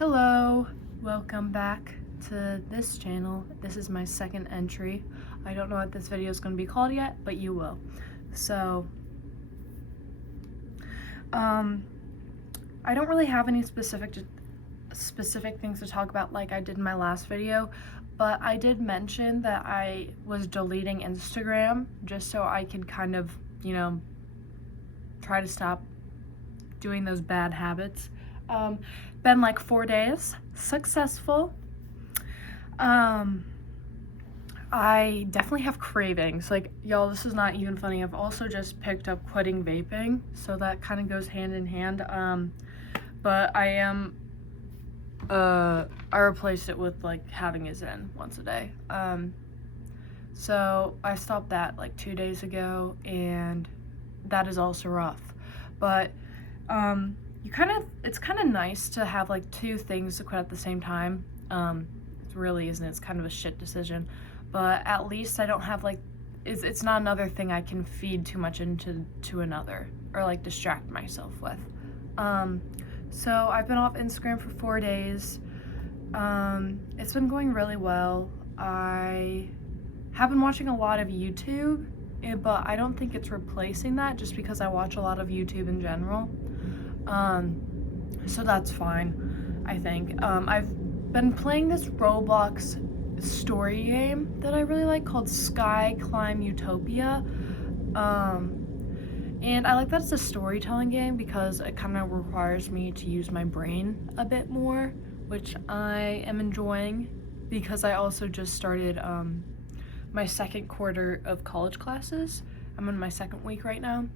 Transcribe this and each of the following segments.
Hello, welcome back to this channel. This is my second entry. I don't know what this video is going to be called yet, but you will. So, I don't really have any specific things to talk about like I did in my last video, but I did mention that I was deleting Instagram just so I could kind of, try to stop doing those bad habits. Been like 4 days, successful. I definitely have cravings. Like, y'all, this is not even funny. I've also just picked up quitting vaping, so that kind of goes hand in hand. But I replaced it with like having a Zen once a day. So I stopped that like 2 days ago, and that is also rough. But it's kind of nice to have like two things to quit at the same time. It really isn't. It's kind of a shit decision, but at least I don't have like it's not another thing I can feed too much into another or like distract myself with. So I've been off Instagram for 4 days. It's been going really well. I have been watching a lot of YouTube, but I don't think it's replacing that just because I watch a lot of YouTube in general. So that's fine, I think. I've been playing this Roblox story game that I really like called Sky Climb Utopia. And I like that it's a storytelling game because it kind of requires me to use my brain a bit more, which I am enjoying because I also just started my second quarter of college classes. I'm in my second week right now.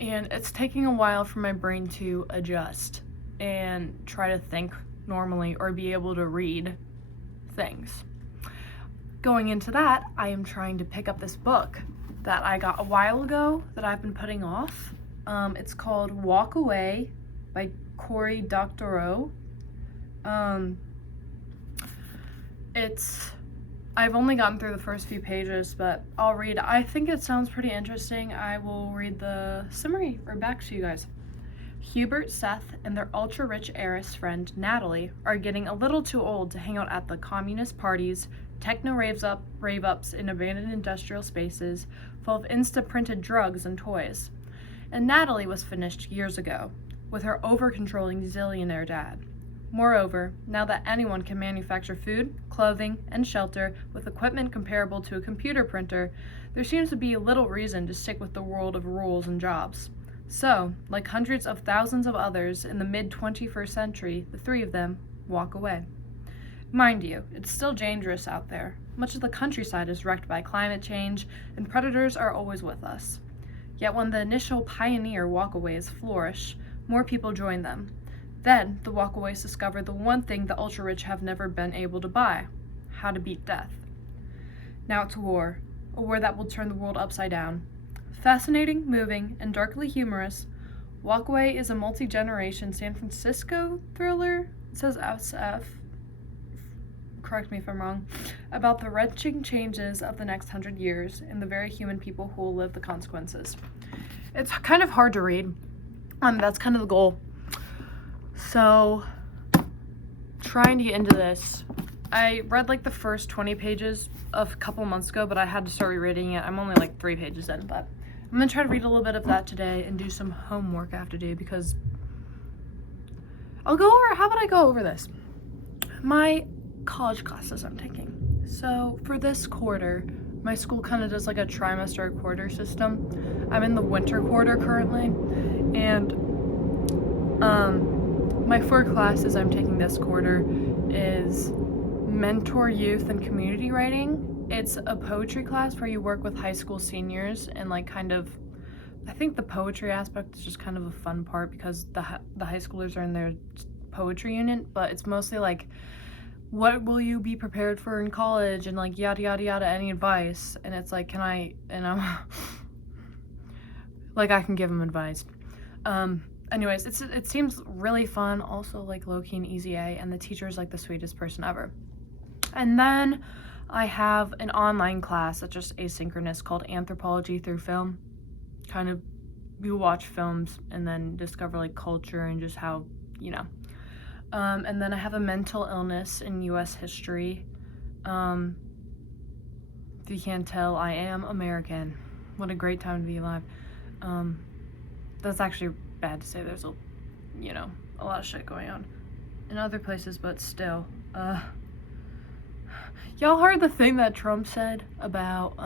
And it's taking a while for my brain to adjust and try to think normally or be able to read things. Going into that, I am trying to pick up this book that I got a while ago that I've been putting off. It's called Walk Away by Cory Doctorow. I've only gotten through the first few pages, but I'll read. I think it sounds pretty interesting. I will read the summary or back to you guys. Hubert, Seth, and their ultra-rich heiress friend, Natalie, are getting a little too old to hang out at the communist parties, techno rave-ups in abandoned industrial spaces, full of Insta-printed drugs and toys. And Natalie was finished years ago, with her over-controlling zillionaire dad. Moreover, now that anyone can manufacture food, clothing, and shelter with equipment comparable to a computer printer, there seems to be little reason to stick with the world of rules and jobs. So, like hundreds of thousands of others in the mid-21st century, the three of them walk away. Mind you, it's still dangerous out there. Much of the countryside is wrecked by climate change, and predators are always with us. Yet when the initial pioneer walkaways flourish, more people join them. Then, the walkaways discover the one thing the ultra-rich have never been able to buy: how to beat death. Now it's war, a war that will turn the world upside down. Fascinating, moving, and darkly humorous, Walkaway is a multi-generation San Francisco thriller, it says SF, correct me if I'm wrong, about the wrenching changes of the next 100 years and the very human people who will live the consequences. It's kind of hard to read. That's kind of the goal. So, trying to get into this. I read like the first 20 pages a couple months ago, but I had to start rereading it. I'm only like 3 pages in, but I'm going to try to read a little bit of that today and do some homework I have to do because how about I go over this? My college classes I'm taking. So, for this quarter, my school kind of does like a trimester quarter system. I'm in the winter quarter currently, and my 4 classes I'm taking this quarter is Mentor Youth and Community Writing. It's a poetry class where you work with high school seniors and like kind of, I think the poetry aspect is just kind of a fun part because the high schoolers are in their poetry unit, but it's mostly like, what will you be prepared for in college and like yada yada yada, any advice? And it's like, I'm like I can give them advice. Anyways, it seems really fun, also like low-key and easy A, and the teacher is like the sweetest person ever. And then I have an online class that's just asynchronous called Anthropology Through Film. Kind of, you watch films and then discover like culture and just how, And then I have a mental illness in U.S. history. If you can't tell, I am American. What a great time to be alive. That's actually bad to say. There's a lot of shit going on in other places, but still. Y'all heard the thing that Trump said about,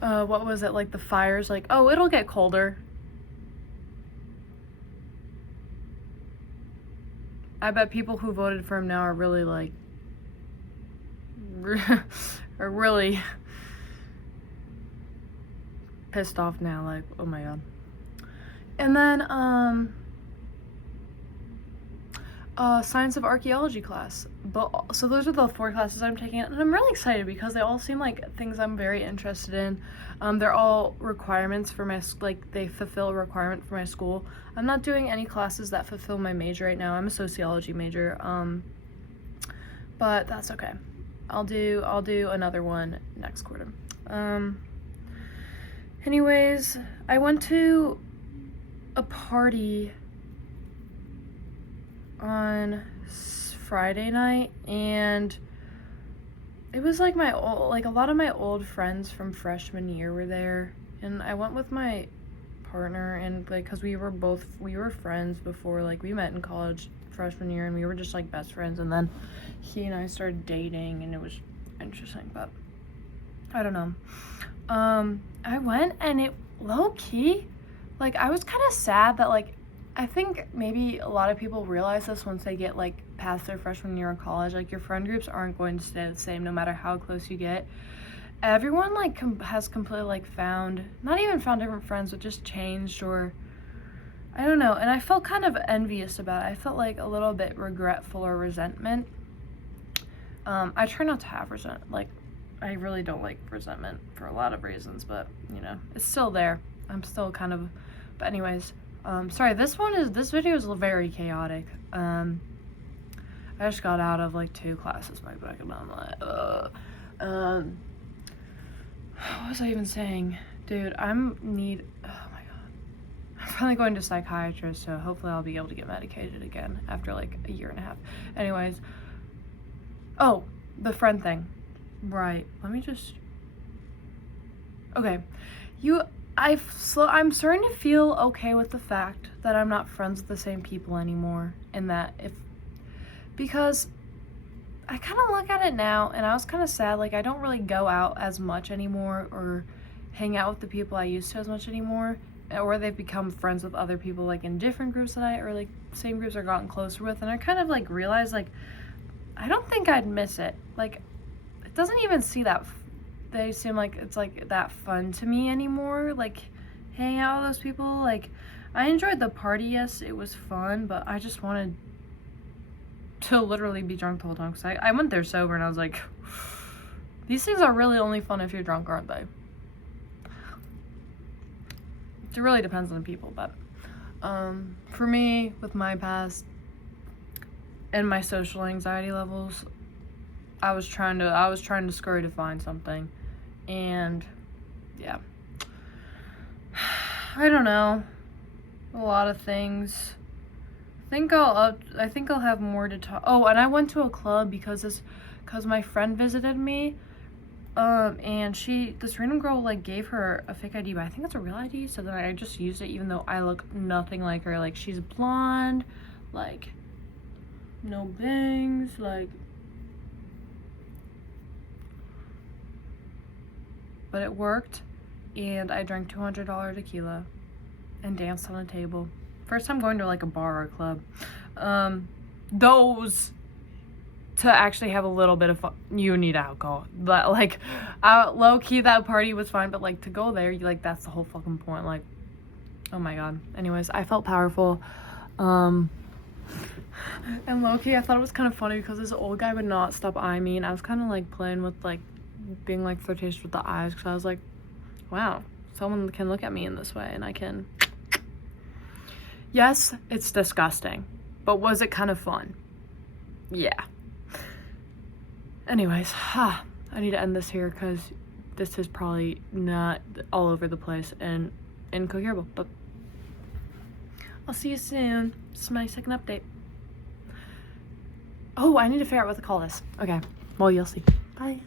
what was it, like the fires, like, oh, it'll get colder. I bet people who voted for him now are really, like, are really pissed off now, like, oh my god. And then, science of archaeology class. But so those are the 4 classes I'm taking, and I'm really excited because they all seem like things I'm very interested in. They're all requirements for my, like, they fulfill a requirement for my school. I'm not doing any classes that fulfill my major right now. I'm a sociology major, but that's okay. I'll do another one next quarter. Anyways, I went to a party on Friday night, and it was like a lot of my old friends from freshman year were there, and I went with my partner, and like, because we were friends before, like, we met in college freshman year, and we were just like best friends, and then he and I started dating, and it was interesting, but I don't know. I went, and it low-key, like, I was kind of sad that, like, I think maybe a lot of people realize this once they get, like, past their freshman year of college. Like, your friend groups aren't going to stay the same no matter how close you get. Everyone, like, has completely, like, not even found different friends, but just changed, or I don't know. And I felt kind of envious about it. I felt, like, a little bit regretful or resentment. I try not to have resentment. Like, I really don't like resentment for a lot of reasons, but, it's still there. I'm still kind of, but anyways. Sorry, this video is very chaotic. I just got out of, like, 2 classes back and I'm like, what was I even saying? Dude, oh my god. I'm finally going to psychiatrist, so hopefully I'll be able to get medicated again after, like, a year and a half. Anyways. Oh, the friend thing. Right, let me just, okay. I'm starting to feel okay with the fact that I'm not friends with the same people anymore, and that because I kind of look at it now, and I was kind of sad, like, I don't really go out as much anymore, or hang out with the people I used to as much anymore, or they've become friends with other people, like, in different groups or, like, same groups I've gotten closer with, and I kind of, like, realized, like, I don't think I'd miss it. Like, it doesn't even they seem like it's, like, that fun to me anymore, like, hanging out with those people. Like, I enjoyed the party, yes, it was fun, but I just wanted to literally be drunk the whole time, because I went there sober, and I was like, these things are really only fun if you're drunk, aren't they? It really depends on the people, but, for me, with my past, and my social anxiety levels, I was trying to scurry to find something, and yeah, I don't know, a lot of things. I think I'll have more to talk. Oh, and I went to a club because my friend visited me, and this random girl, like, gave her a fake ID, but I think it's a real ID, so then I just used it, even though I look nothing like her. Like, she's blonde, like, no bangs, like, but it worked, and I drank $200 tequila and danced on a table. First time going to, like, a bar or a club. Those, to actually have a little bit of fun, you need alcohol. But, like, low-key, that party was fine, but, like, to go there, that's the whole fucking point. Like, oh my god. Anyways, I felt powerful. And low-key, I thought it was kind of funny because this old guy would not stop eyeing me, and I was kind of, like, playing with, like, being, like, flirtatious with the eyes, because I was like, wow, someone can look at me in this way, and I can. Yes, it's disgusting, but was it kind of fun? Yeah. Anyways, I need to end this here, because this is probably not all over the place and incoherent, but I'll see you soon. This is my second update. Oh, I need to figure out what to call this. Okay, well, you'll see. Bye.